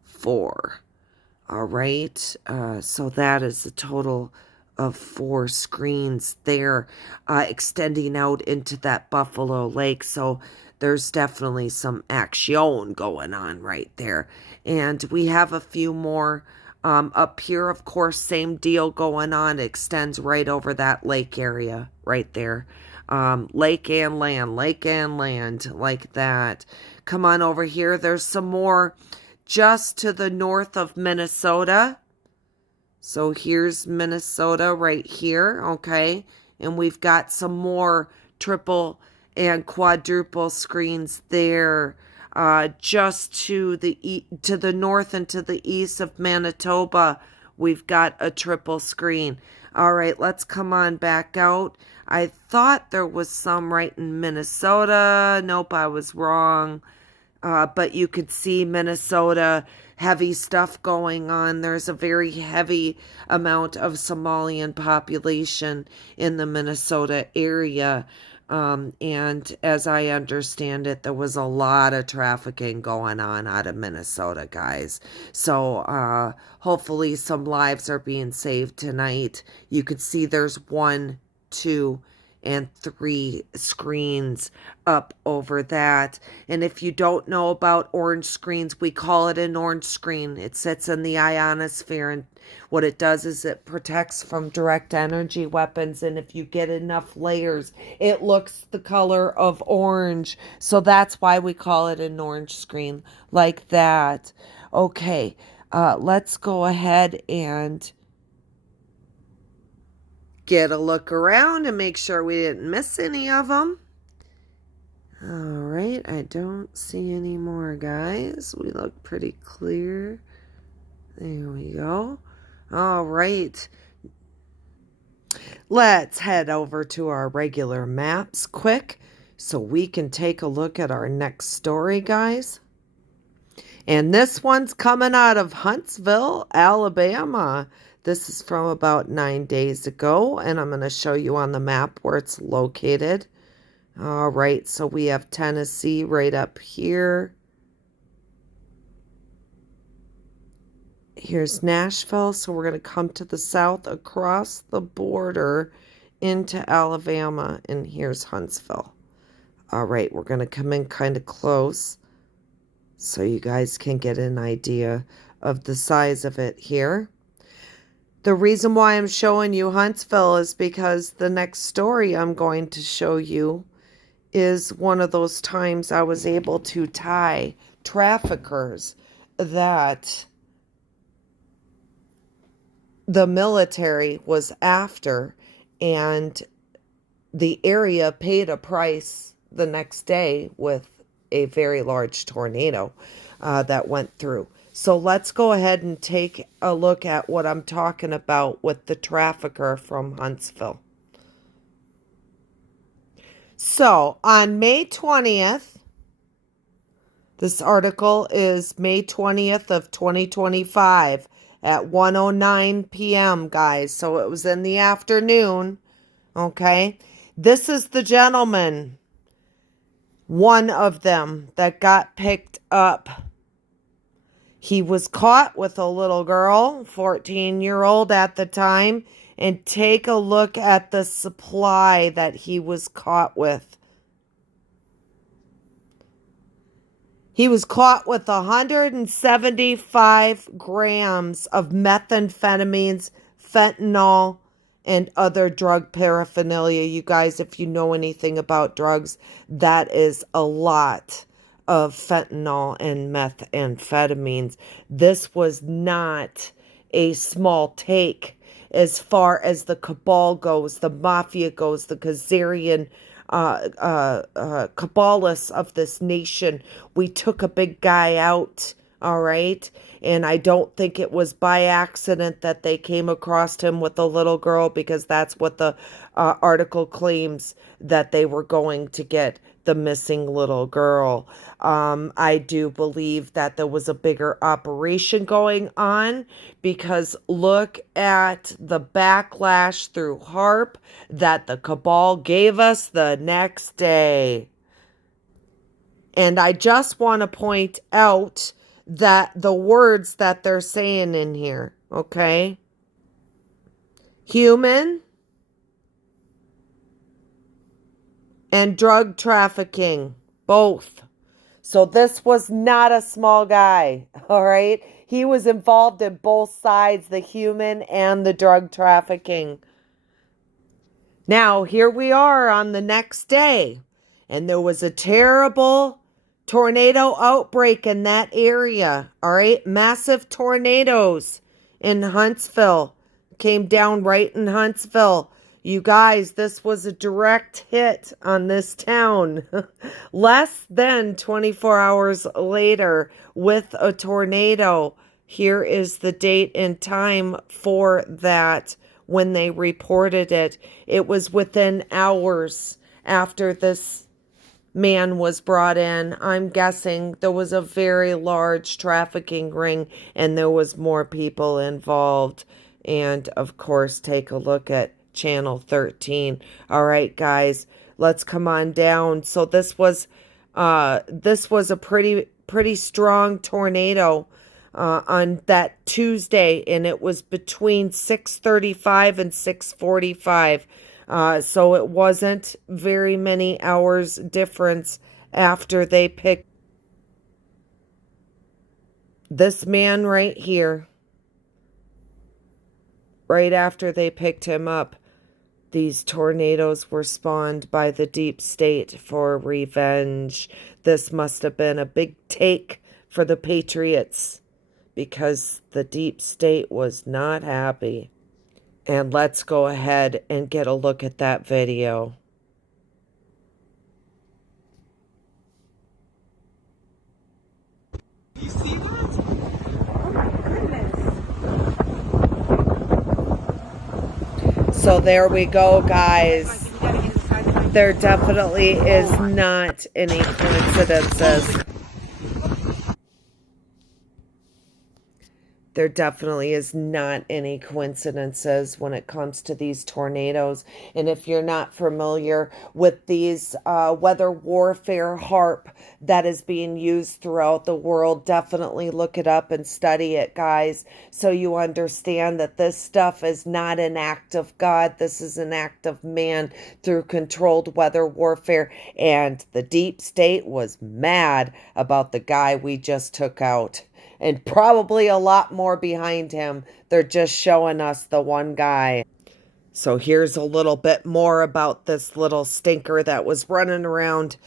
4. All right, so that is a total of 4 screens there, extending out into that Buffalo Lake. So there's definitely some action going on right there. And we have a few more up here, of course, same deal going on. It extends right over that lake area right there. Lake and land, like that. Come on over here. There's some more just to the north of Minnesota. So here's Minnesota right here, okay? And we've got some more triple and quadruple screens there. Just to the north and to the east of Manitoba, we've got a triple screen. All right, let's come on back out. I thought there was some right in Minnesota. Nope, I was wrong. But you could see Minnesota, heavy stuff going on. There's a very heavy amount of Somalian population in the Minnesota area. And as I understand it, there was a lot of trafficking going on out of Minnesota, guys. So hopefully some lives are being saved tonight. You could see there's 1, 2, and 3 screens up over that. And if you don't know about orange screens, we call it an orange screen. It sits in the ionosphere, and what it does is it protects from direct energy weapons. And if you get enough layers, it looks the color of orange. So that's why we call it an orange screen, like that. Okay. Let's go ahead and get a look around and make sure we didn't miss any of them. All right, I don't see any more, guys. We look pretty clear. There we go. All right. Let's head over to our regular maps quick so we can take a look at our next story, guys. And this one's coming out of Huntsville, Alabama. This is from about 9 days ago, and I'm going to show you on the map where it's located. All right, so we have Tennessee right up here. Here's Nashville, so we're going to come to the south across the border into Alabama, and here's Huntsville. All right, we're going to come in kind of close so you guys can get an idea of the size of it here. The reason why I'm showing you Huntsville is because the next story I'm going to show you is one of those times I was able to tie traffickers that the military was after, and the area paid a price the next day with a very large tornado that went through. So let's go ahead and take a look at what I'm talking about with the trafficker from Huntsville. So on May 20th, this article is May 20th of 2025 at 1:09 p.m., guys. So it was in the afternoon, okay? This is the gentleman, one of them, that got picked up. He was caught with a little girl, 14-year-old at the time, and take a look at the supply that he was caught with. He was caught with 175 grams of methamphetamines, fentanyl, and other drug paraphernalia. You guys, if you know anything about drugs, that is a lot of fentanyl and methamphetamines. This was not a small take as far as the cabal goes, the mafia goes, the Khazarian Kabbalists of this nation. We took a big guy out, all right? And I don't think it was by accident that they came across him with a little girl, because that's what the article claims, that they were going to get the missing little girl. I do believe that there was a bigger operation going on, because look at the backlash through HARP that the cabal gave us the next day. And I just want to point out that the words that they're saying in here, okay? Human and drug trafficking, both. So this was not a small guy, all right? He was involved in both sides, the human and the drug trafficking. Now, here we are on the next day, and there was a terrible tornado outbreak in that area, all right? Massive tornadoes in Huntsville came down right in Huntsville. You guys, this was a direct hit on this town. Less than 24 hours later, with a tornado. Here is the date and time for that when they reported it. It was within hours after this man was brought in. I'm guessing there was a very large trafficking ring, and there was more people involved. And of course, take a look at channel 13. All right, guys, let's come on down. So this was a pretty strong tornado on that Tuesday, and it was between 6:35 and 6:45. So it wasn't very many hours difference after they picked this man right here. Right after they picked him up, these tornadoes were spawned by the deep state for revenge. This must have been a big take for the Patriots, because the deep state was not happy. And let's go ahead and get a look at that video. You see that? Oh my goodness. So there we go, guys. There definitely is not any coincidences. There definitely is not any coincidences when it comes to these tornadoes. And if you're not familiar with these weather warfare HARP that is being used throughout the world, definitely look it up and study it, guys, so you understand that this stuff is not an act of God. This is an act of man through controlled weather warfare. And the deep state was mad about the guy we just took out. And probably a lot more behind him. They're just showing us the one guy. So here's a little bit more about this little stinker that was running around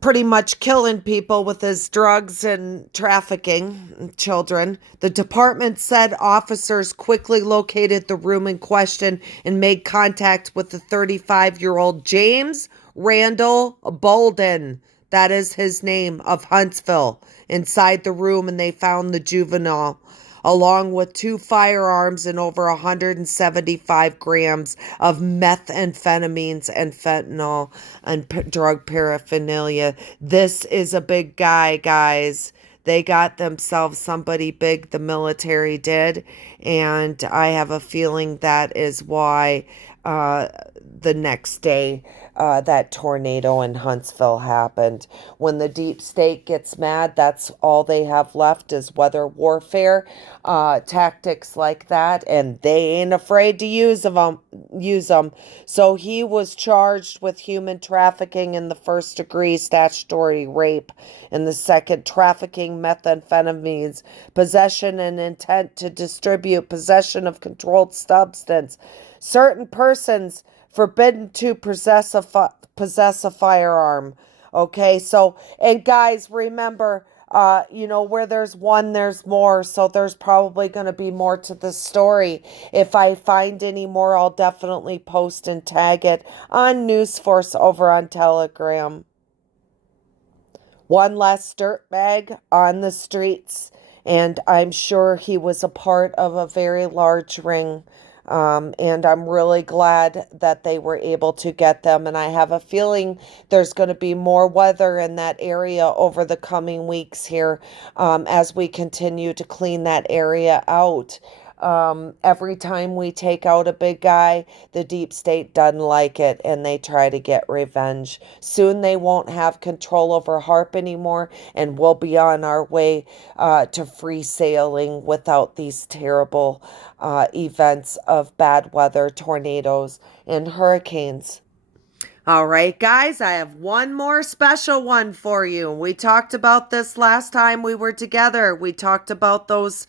pretty much killing people with his drugs and trafficking children. The department said officers quickly located the room in question and made contact with the 35-year-old James Randall Bolden. That is his name, of Huntsville, inside the room, and they found the juvenile, along with 2 firearms and over 175 grams of methamphetamines and fentanyl and drug paraphernalia. This is a big guy, guys. They got themselves somebody big, the military did, and I have a feeling that is why the next day that tornado in Huntsville happened. When the deep state gets mad, that's all they have left is weather warfare, tactics like that, and they ain't afraid to use them. So he was charged with human trafficking in the 1st degree, statutory rape in the 2nd, trafficking methamphetamines, possession and intent to distribute, possession of controlled substance. Certain persons forbidden to possess a firearm. Okay, so, and guys, remember, where there's one, there's more. So there's probably going to be more to this story. If I find any more, I'll definitely post and tag it on News Force over on Telegram. One less dirtbag on the streets, and I'm sure he was a part of a very large ring. And I'm really glad that they were able to get them. And I have a feeling there's going to be more weather in that area over the coming weeks here as we continue to clean that area out. Every time we take out a big guy, the deep state doesn't like it and they try to get revenge. Soon they won't have control over HARP anymore, and we'll be on our way to free sailing without these terrible events of bad weather, tornadoes, and hurricanes. All right, guys, I have one more special one for you. We talked about this last time we were together. We talked about those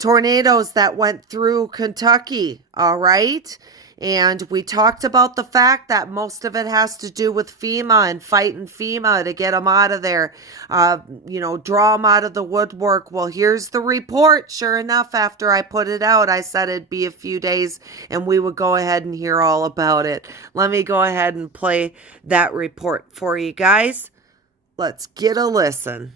tornadoes that went through Kentucky, all right? And we talked about the fact that most of it has to do with FEMA and fighting FEMA to get them out of there, draw them out of the woodwork. Well, here's the report. Sure enough, after I put it out, I said it'd be a few days and we would go ahead and hear all about it. Let me go ahead and play that report for you guys. Let's get a listen.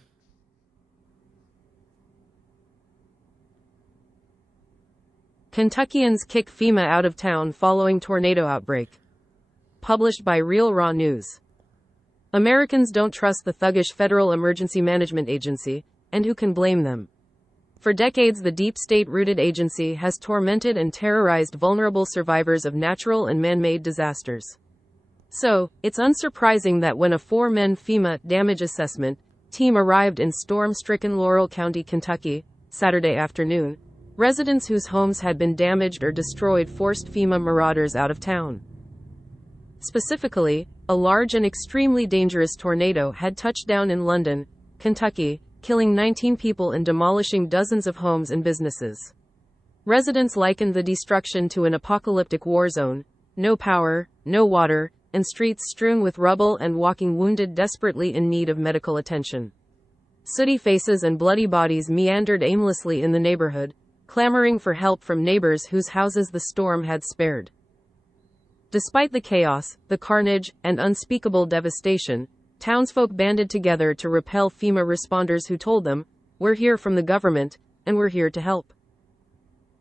Kentuckians kick FEMA out of town following tornado outbreak. Published by Real Raw News. Americans don't trust the thuggish Federal Emergency Management Agency, and who can blame them? For decades, the deep state-rooted agency has tormented and terrorized vulnerable survivors of natural and man-made disasters. So, it's unsurprising that when a 4-man FEMA damage assessment team arrived in storm-stricken Laurel County, Kentucky, Saturday afternoon, residents whose homes had been damaged or destroyed forced FEMA marauders out of town. Specifically, a large and extremely dangerous tornado had touched down in London, Kentucky, killing 19 people and demolishing dozens of homes and businesses. Residents likened the destruction to an apocalyptic war zone: no power, no water, and streets strewn with rubble and walking wounded desperately in need of medical attention. Sooty faces and bloody bodies meandered aimlessly in the neighborhood, clamoring for help from neighbors whose houses the storm had spared. Despite the chaos, the carnage, and unspeakable devastation, townsfolk banded together to repel FEMA responders who told them, "We're here from the government, and we're here to help."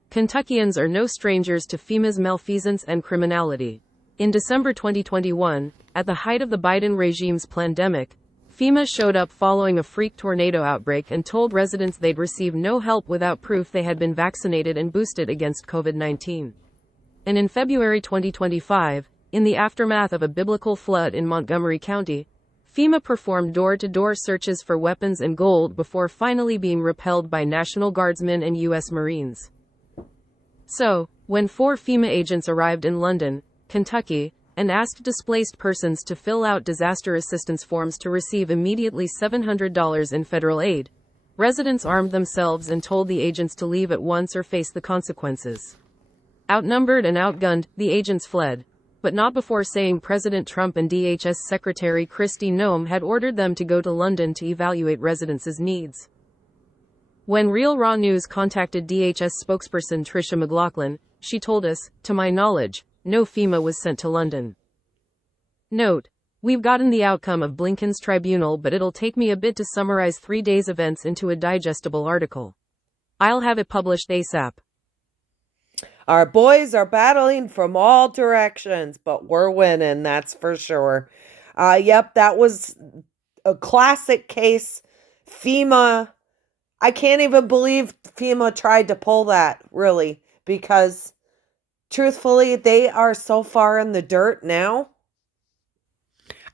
Kentuckians are no strangers to FEMA's malfeasance and criminality. In December 2021, at the height of the Biden regime's pandemic, FEMA showed up following a freak tornado outbreak and told residents they'd receive no help without proof they had been vaccinated and boosted against COVID-19. And in February 2025, in the aftermath of a biblical flood in Montgomery County, FEMA performed door-to-door searches for weapons and gold before finally being repelled by National Guardsmen and U.S. Marines. So, when 4 FEMA agents arrived in London, Kentucky, and asked displaced persons to fill out disaster assistance forms to receive immediately $700 in federal aid, residents armed themselves and told the agents to leave at once or face the consequences. Outnumbered and outgunned, the agents fled, but not before saying President Trump and DHS Secretary Kristi Noem had ordered them to go to London to evaluate residents' needs. When Real Raw News contacted DHS spokesperson Tricia McLaughlin, she told us, "To my knowledge, no FEMA was sent to London." Note: We've gotten the outcome of Blinken's tribunal, but it'll take me a bit to summarize 3 days' events into a digestible article. I'll have it published ASAP. Our boys are battling from all directions, but we're winning, that's for sure. Yep, that was a classic case. FEMA, I can't even believe FEMA tried to pull that, really, because truthfully, they are so far in the dirt now.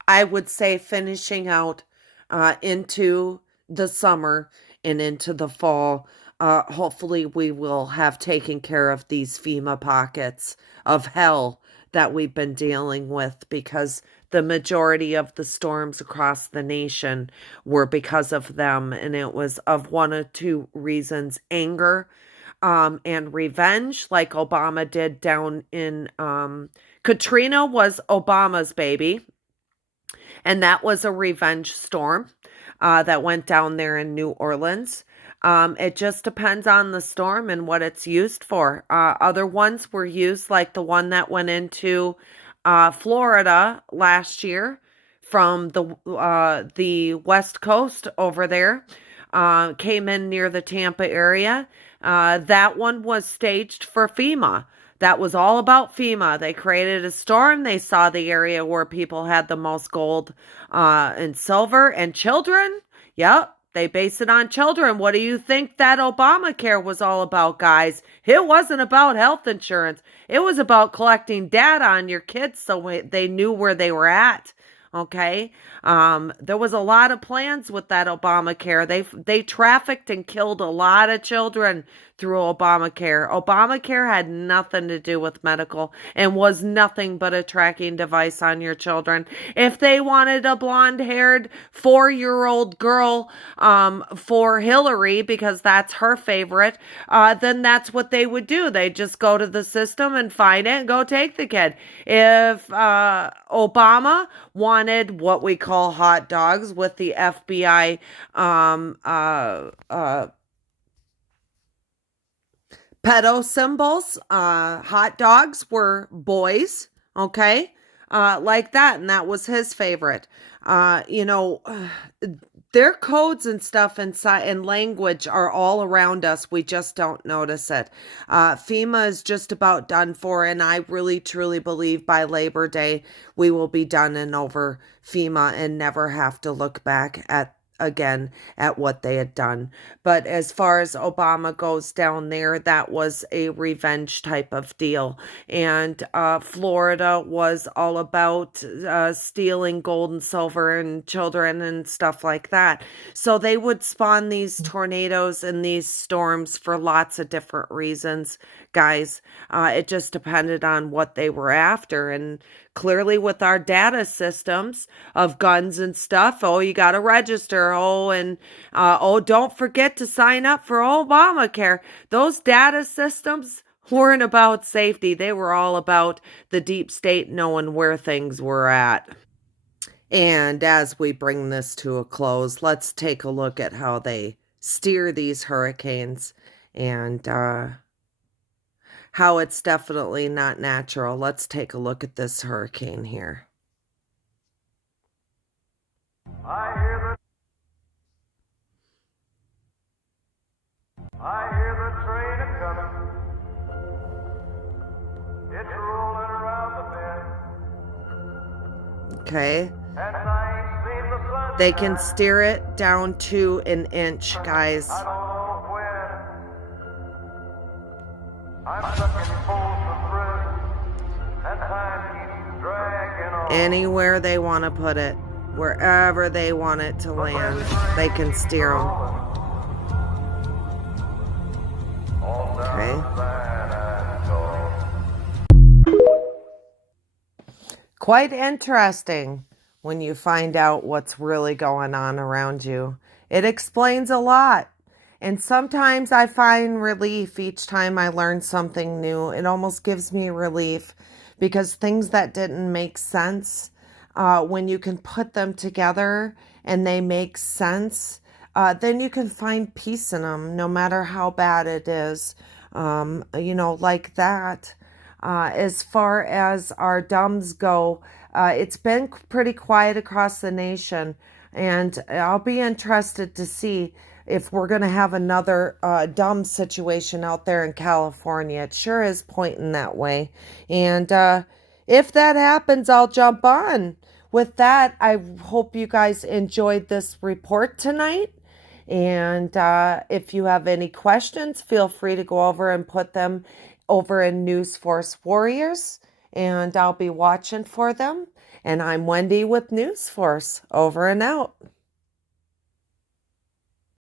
I would say finishing out into the summer and into the fall. Hopefully we will have taken care of these FEMA pockets of hell that we've been dealing with, because the majority of the storms across the nation were because of them. And it was of one or two reasons: anger and revenge, like Obama did down in Katrina was Obama's baby. And that was a revenge storm that went down there in New Orleans. It just depends on the storm and what it's used for. Other ones were used, like the one that went into Florida last year from the West Coast over there, came in near the Tampa area. That one was staged for FEMA. That was all about FEMA. They created a storm. They saw the area where people had the most gold and silver and children. Yep, they base it on children. What do you think that Obamacare was all about, guys? It wasn't about health insurance. It was about collecting data on your kids so they knew where they were at. Okay. There was a lot of plans with that Obamacare. They trafficked and killed a lot of children through Obamacare. Obamacare had nothing to do with medical and was nothing but a tracking device on your children. If they wanted a blonde-haired 4-year-old girl for Hillary, because that's her favorite, then that's what they would do. They'd just go to the system and find it and go take the kid. If Obama wanted what we call hot dogs with the FBI pedo symbols, hot dogs were boys, okay, like that, and that was his favorite. Their codes and stuff and language are all around us. We just don't notice it. FEMA is just about done for, and I really truly believe by Labor Day we will be done and over FEMA and never have to look back again at what they had done. But as far as Obama goes down there, that was a revenge type of deal. And Florida was all about stealing gold and silver and children and stuff like that. So they would spawn these tornadoes and these storms for lots of different reasons, guys. It just depended on what they were after. And clearly with our data systems of guns and stuff, oh, you got to register. Oh, and don't forget to sign up for Obamacare. Those data systems weren't about safety. They were all about the deep state knowing where things were at. And as we bring this to a close, let's take a look at how they steer these hurricanes and how it's definitely not natural. Let's take a look at this hurricane here. I hear the train a-coming. It's rolling around the bend. Okay. And I ain't seen the sun. They can steer it down to an inch, guys. I don't know when. I'm stuck in Folsom Prison. And time keeps dragging on. Anywhere they want to put it, wherever they want it to land, they can steer them. Okay. Quite interesting when you find out what's really going on around you. It explains a lot. And sometimes I find relief each time I learn something new. It almost gives me relief because things that didn't make sense, when you can put them together and they make sense, then you can find peace in them no matter how bad it is. Like that. As far as our DUMBs go, it's been pretty quiet across the nation, and I'll be interested to see if we're going to have another DUMB situation out there in California. It sure is pointing that way. And if that happens, I'll jump on. With that, I hope you guys enjoyed this report tonight. And if you have any questions, feel free to go over and put them over in News Force Warriors, and I'll be watching for them. And I'm Wendy with News Force. Over and out.